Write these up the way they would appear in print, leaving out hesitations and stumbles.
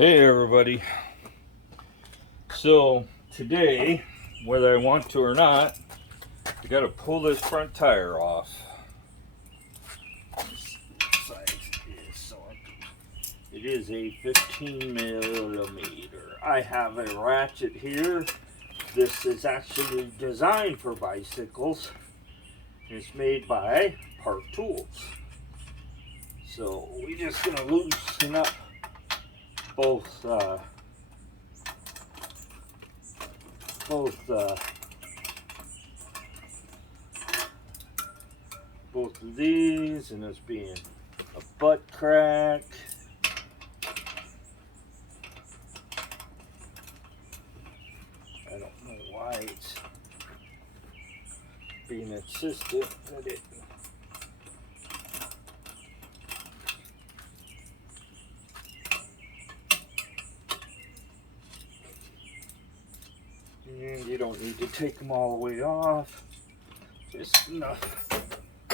Hey everybody. So today, whether I want to or not, I gotta pull this front tire off. This size is so it is a 15 millimeter. I have a ratchet here. This is actually designed for bicycles. It's made by Park Tools. So we're just gonna loosen up both both of these, and this being a butt crack. I don't know why it's being insistent that it and you don't need to take them all the way off, just enough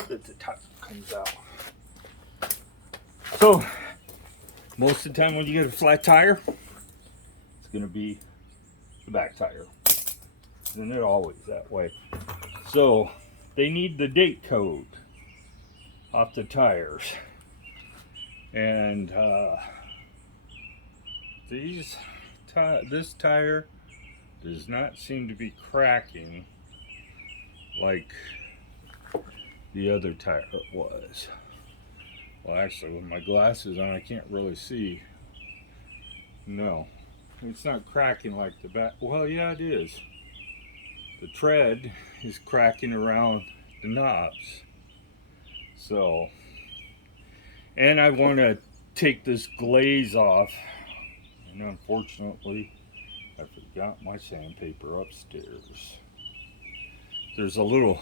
that the top comes out. So most of the time when you get a flat tire, it's going to be the back tire, and it always that way. So they need the date code off the tires, and this tire does not seem to be cracking like the other tire was. Well, actually, with my glasses on, I can't really see. No, it's not cracking like the back. Well, yeah, it is. The tread is cracking around the knobs. So, and I want to take this glaze off, and unfortunately, I forgot my sandpaper upstairs. There's a little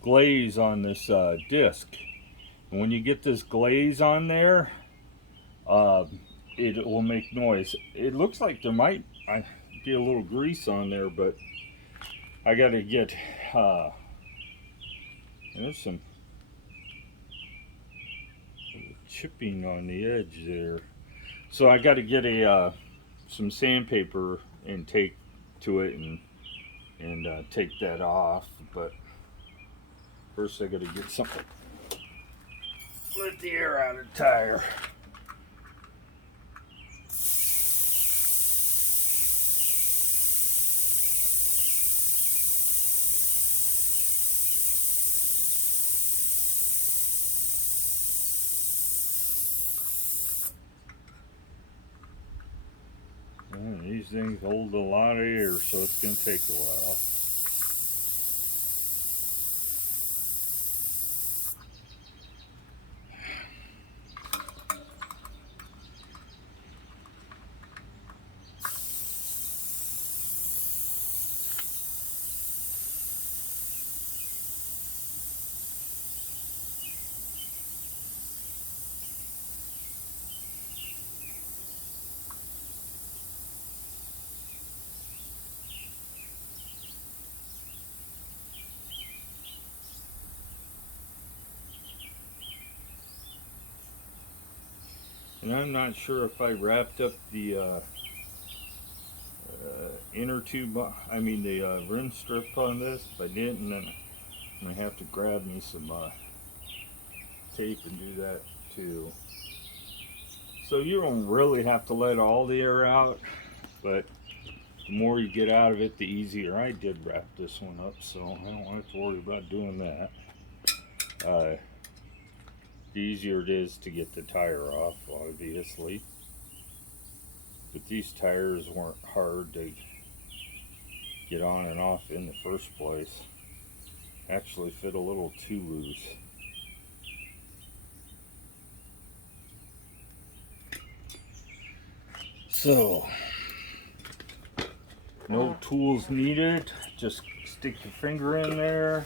glaze on this disc, and when you get this glaze on there, it will make noise. It looks like there might be a little grease on there, but I got to get there's some chipping on the edge there, so I got to get some sandpaper and take to it and take that off. But first I got to get something, let the air out of the tire. And these things hold a lot of air, so it's going to take a while. And I'm not sure if I wrapped up the inner tube, the rim strip on this. If I didn't, then I'm going to have to grab me some tape and do that too. So you don't really have to let all the air out, but the more you get out of it, the easier. I did wrap this one up, so I don't have to worry about doing that. The easier it is to get the tire off, obviously. But these tires weren't hard to get on and off in the first place. Actually fit a little too loose. So, no tools needed. Just stick your finger in there,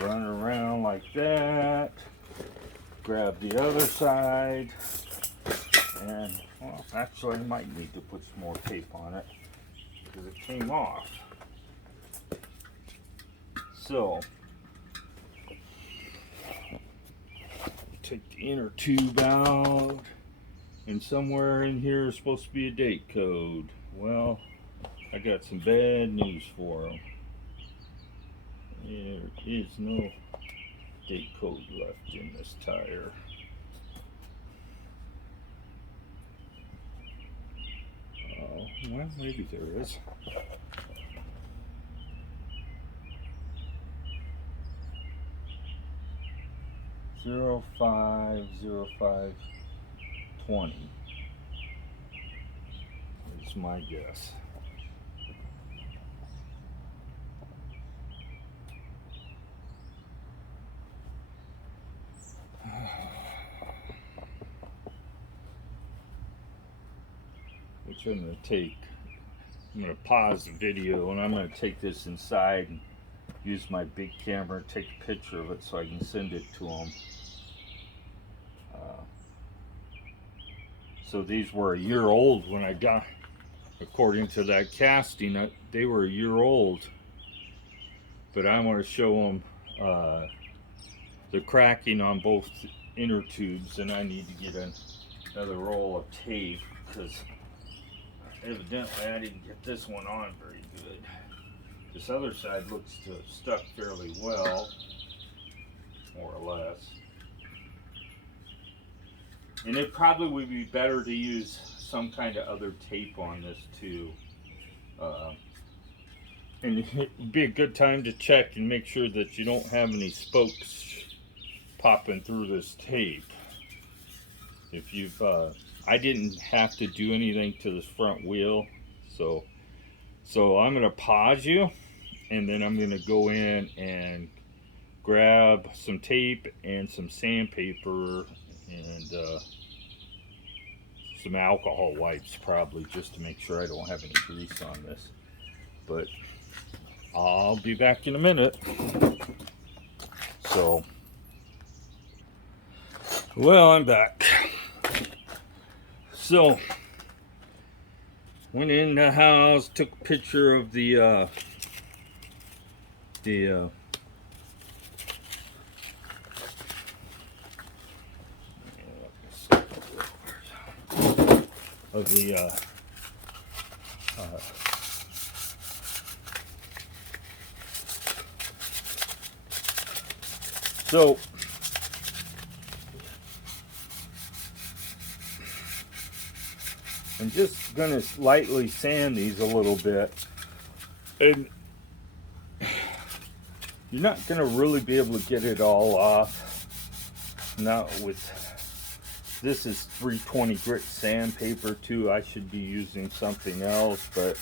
run around like that, grab the other side, and well, actually I might need to put some more tape on it because it came off. So take the inner tube out, and somewhere in here is supposed to be a date code. Well, I got some bad news for them. There is no date code left in this tire. Well, maybe there is. Zero 050520 is my guess. Which I'm going to take. I'm going to pause the video and I'm going to take this inside and use my big camera, take a picture of it so I can send it to them. So these were a year old when I got, according to that casting, they were a year old. But I want to show them the cracking on both inner tubes, and I need to get another roll of tape because evidently I didn't get this one on very good. This other side looks to have stuck fairly well, more or less. And it probably would be better to use some kind of other tape on this too. And it'd be a good time to check and make sure that you don't have any spokes popping through this tape. If you've, I didn't have to do anything to this front wheel, so I'm gonna pause you, and then I'm gonna go in and grab some tape and some sandpaper and some alcohol wipes, probably, just to make sure I don't have any grease on this. But I'll be back in a minute. So, well, I'm back. So, went in the house, took a picture of the so I'm just gonna lightly sand these a little bit, and you're not gonna really be able to get it all off. Not with this is 320 grit sandpaper too. I should be using something else, but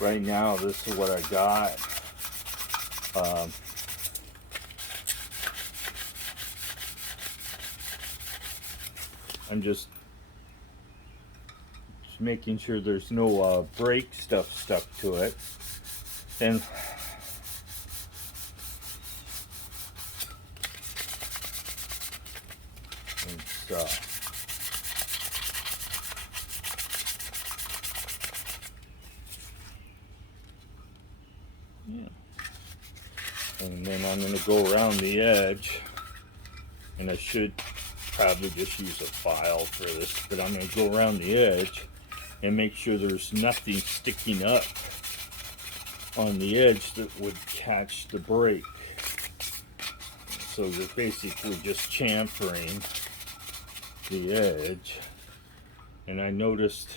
right now this is what I got. I'm just making sure there's no brake stuff stuck to it, and it's yeah. And then I'm going to go around the edge, and I should probably just use a file for this, but I'm going to go around the edge and make sure there's nothing sticking up on the edge that would catch the brake. So you're basically just chamfering the edge. And I noticed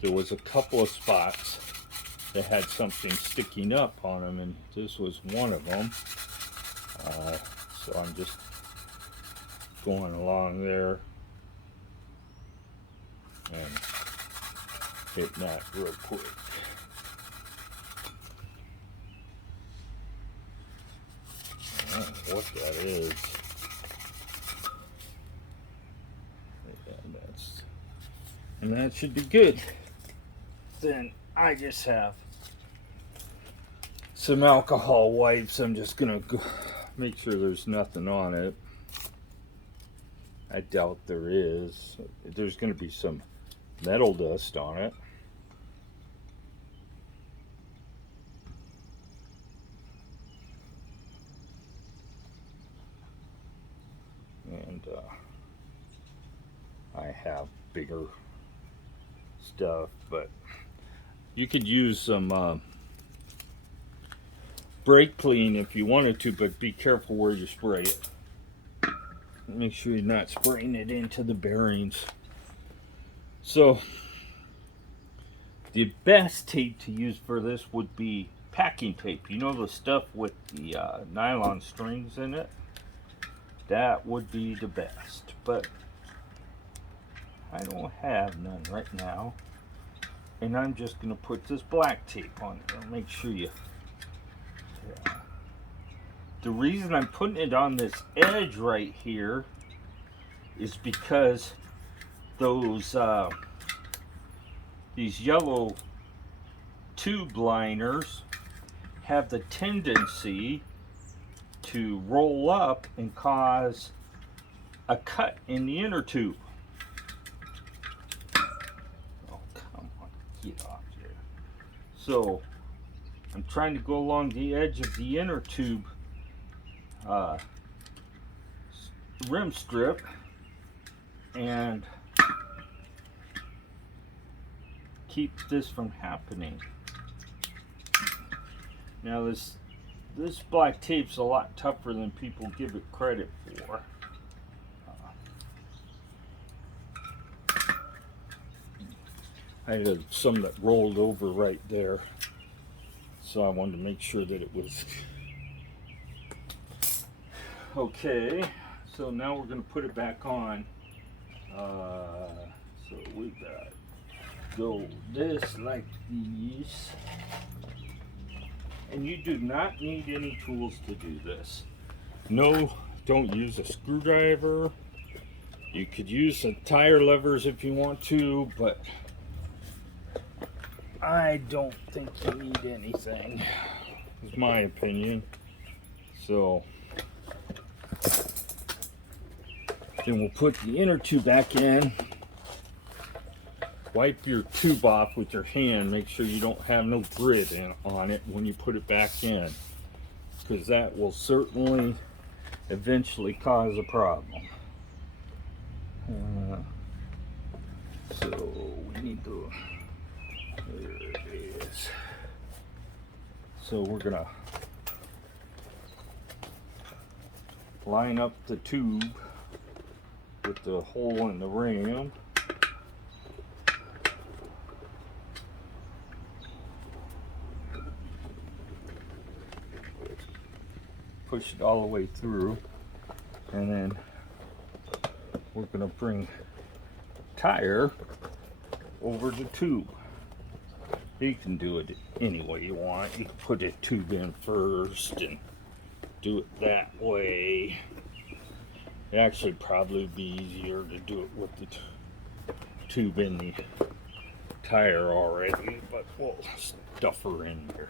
there was a couple of spots that had something sticking up on them, and this was one of them. So I'm just going along there and hitting that real quick. I don't know what that is. And that should be good. Then I just have some alcohol wipes. I'm just gonna make sure there's nothing on it. I doubt there is. There's gonna be some metal dust on it. And I have bigger stuff, but you could use some brake clean if you wanted to, but be careful where you spray it. Make sure you're not spraying it into the bearings. So the best tape to use for this would be packing tape. You know, the stuff with the nylon strings in it? That would be the best, but I don't have none right now. And I'm just going to put this black tape on it. Make sure you... Yeah. The reason I'm putting it on this edge right here is because those these yellow tube liners have the tendency to roll up and cause a cut in the inner tube. Oh, come on, get off here. So I'm trying to go along the edge of the inner tube rim strip and keep this from happening. Now this black tape's a lot tougher than people give it credit for. I had some that rolled over right there, so I wanted to make sure that it was okay. So now we're going to put it back on. So we got go this like these, and you do not need any tools to do this. No, don't use a screwdriver. You could use some tire levers if you want to, but I don't think you need anything. Is my opinion. So then we'll put the inner tube back in. Wipe your tube off with your hand. Make sure you don't have no grit on it when you put it back in, because that will certainly eventually cause a problem. So we need to, there it is. So we're gonna line up the tube with the hole in the ram. Push it all the way through, and then we're going to bring tire over the tube. You can do it any way you want. You can put a tube in first and do it that way. It actually probably be easier to do it with the tube in the tire already, but we'll stuff her in there.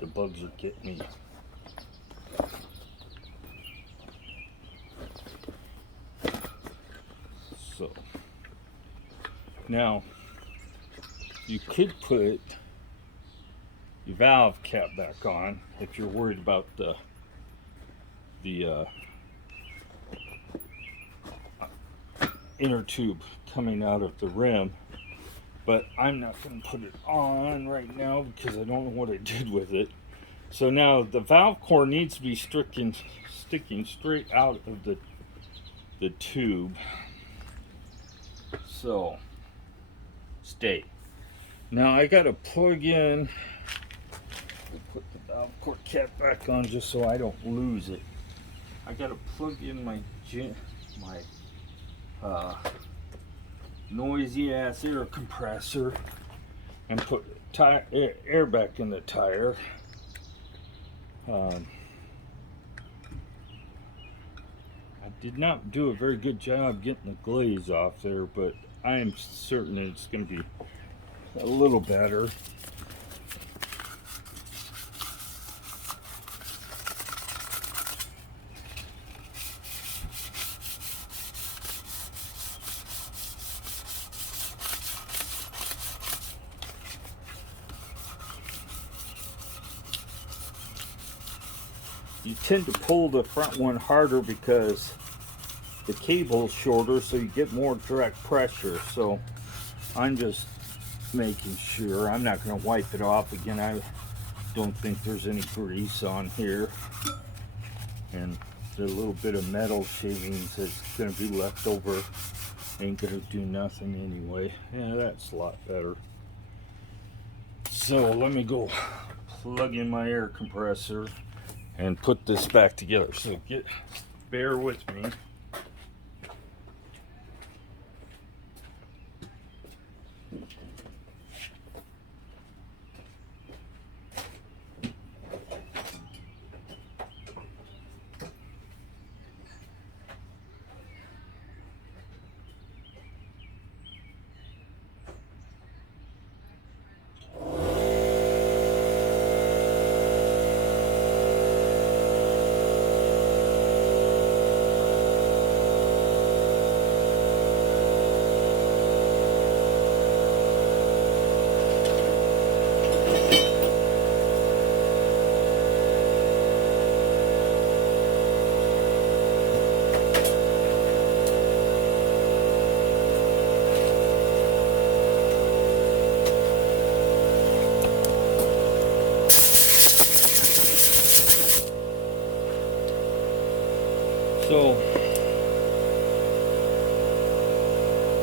The bugs are getting me. So now you could put your valve cap back on if you're worried about the inner tube coming out of the rim, but I'm not going to put it on right now because I don't know what I did with it. So now the valve core needs to be sticking straight out of the tube. So stay. Now I got to plug in, put the valve core cap back on just so I don't lose it. I got to plug in my noisy ass air compressor and put air back in the tire. I did not do a very good job getting the glaze off there, but I am certain it's going to be a little better. you tend to pull the front one harder because the cable's shorter, so you get more direct pressure. So I'm just making sure. I'm not going to wipe it off again. I don't think there's any grease on here, and the little bit of metal shavings that's going to be left over ain't going to do nothing anyway. Yeah, that's a lot better. So let me go plug in my air compressor and put this back together. So bear with me. So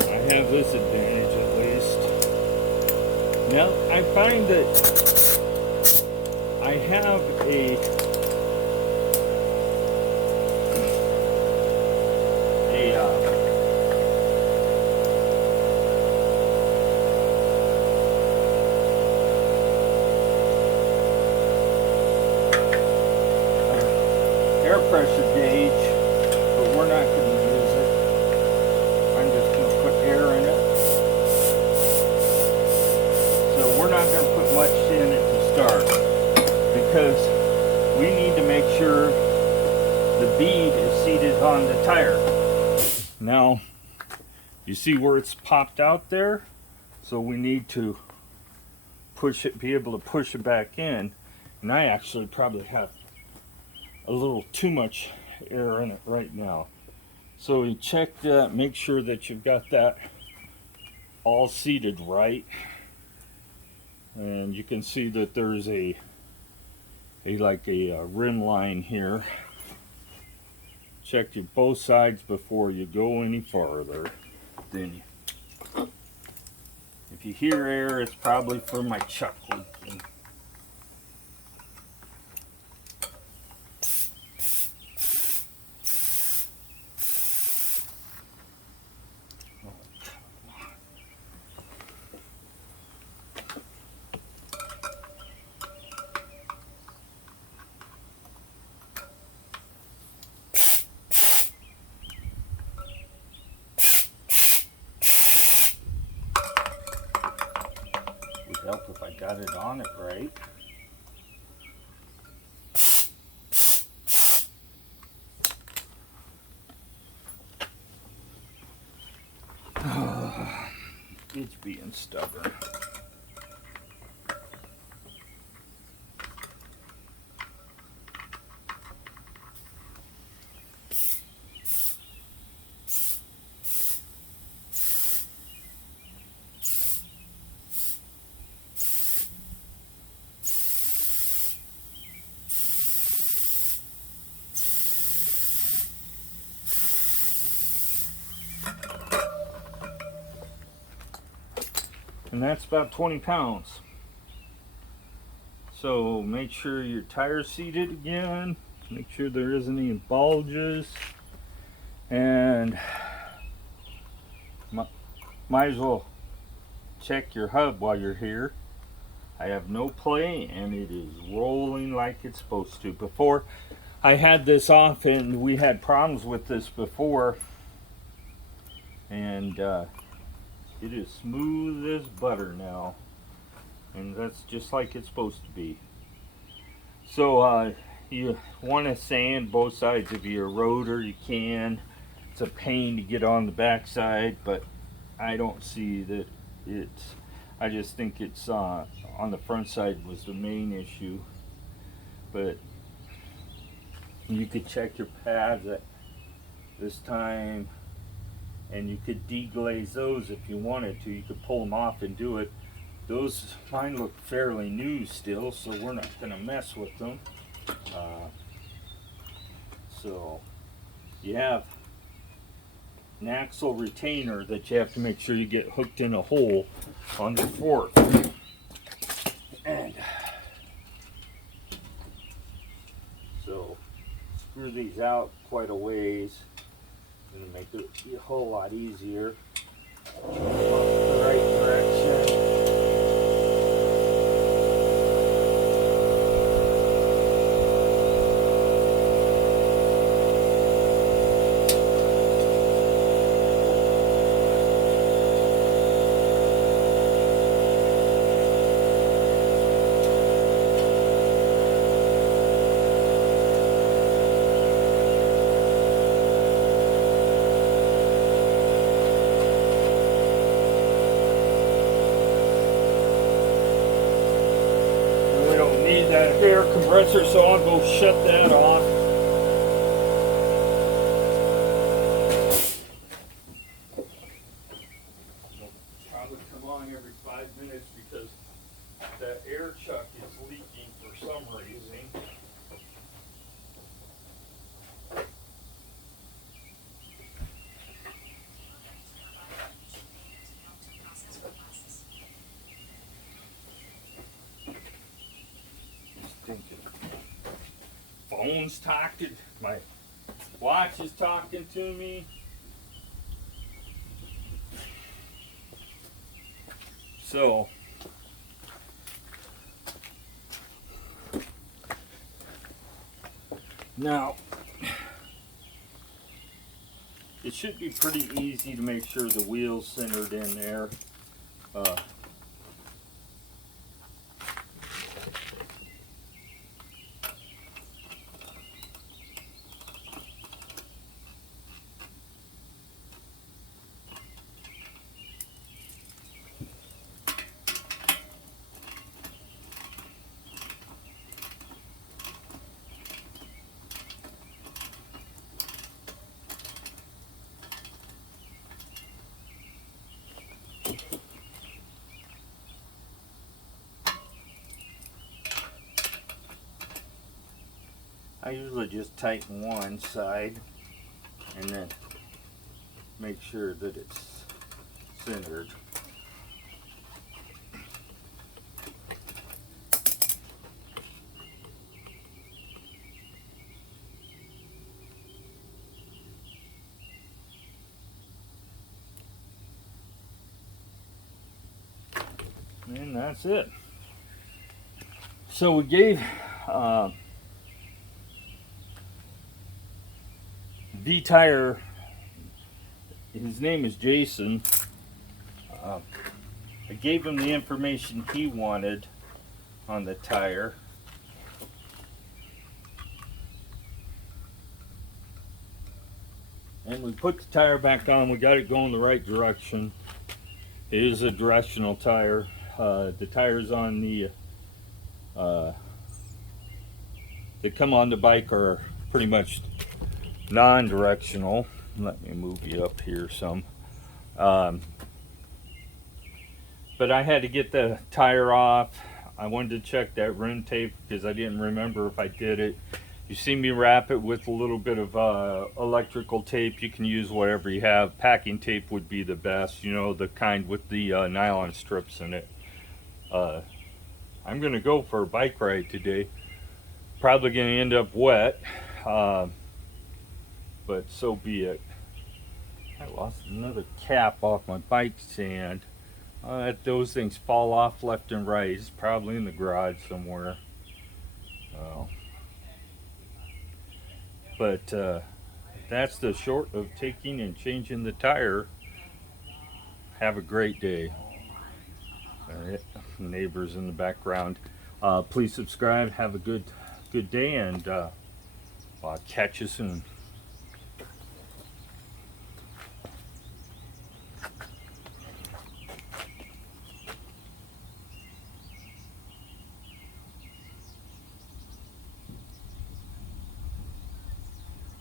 I have this advantage at least. Now I find that I have air pressure gauge, but we're not going to use it. I'm just going to put air in it. So we're not going to put much in it to start, because we need to make sure the bead is seated on the tire. Now, you see where it's popped out there? So we need to push it, be able to push it back in. And I actually probably have a little too much air in it right now. So you check that, make sure that you've got that all seated right. And you can see that there's a rim line here. Check your both sides before you go any farther. Then if you hear air, it's probably from my chuck leaking. Help if I got it on it right. It's being stubborn. And that's about 20 pounds. So make sure your tire's seated again. Make sure there isn't any bulges. And might as well check your hub while you're here. I have no play, and it is rolling like it's supposed to. Before I had this off, and we had problems with this before, and it is smooth as butter now, and that's just like it's supposed to be. So you want to sand both sides of your rotor. You can. It's a pain to get on the backside, but I don't see that it's. I just think it's on the front side was the main issue. But You could check your pads at this time, and you could deglaze those if you wanted to. You could pull them off and do it. Those, mine look fairly new still, so we're not going to mess with them. So you have an axle retainer that you have to make sure you get hooked in a hole on the fork. And so screw these out quite a ways. Gonna make it a whole lot easier. Off the right direction. That air compressor, so I'll go shut that off. It'll probably come on every 5 minutes because that air chuck is leaking for some reason. Phone's talking, my watch is talking to me. So now it should be pretty easy to make sure the wheel's centered in there. I usually just tighten one side and then make sure that it's centered. And that's it. So we gave the tire, his name is Jason. I gave him the information he wanted on the tire. And we put the tire back on. We got it going the right direction. It is a directional tire. The tires on the that come on the bike are pretty much non-directional. Let me move you up here some. But I had to get the tire off. I wanted to check that rim tape because I didn't remember if I did it. You see me wrap it with a little bit of electrical tape. You can use whatever you have. Packing tape would be the best, you know, the kind with the nylon strips in it. I'm gonna go for a bike ride today. Probably gonna end up wet, but so be it. I lost another cap off my bike stand. Those things fall off left and right. It's probably in the garage somewhere. But that's the short of taking and changing the tire. Have a great day. Neighbors in the background. Please subscribe. Have a good day, and I'll catch you soon.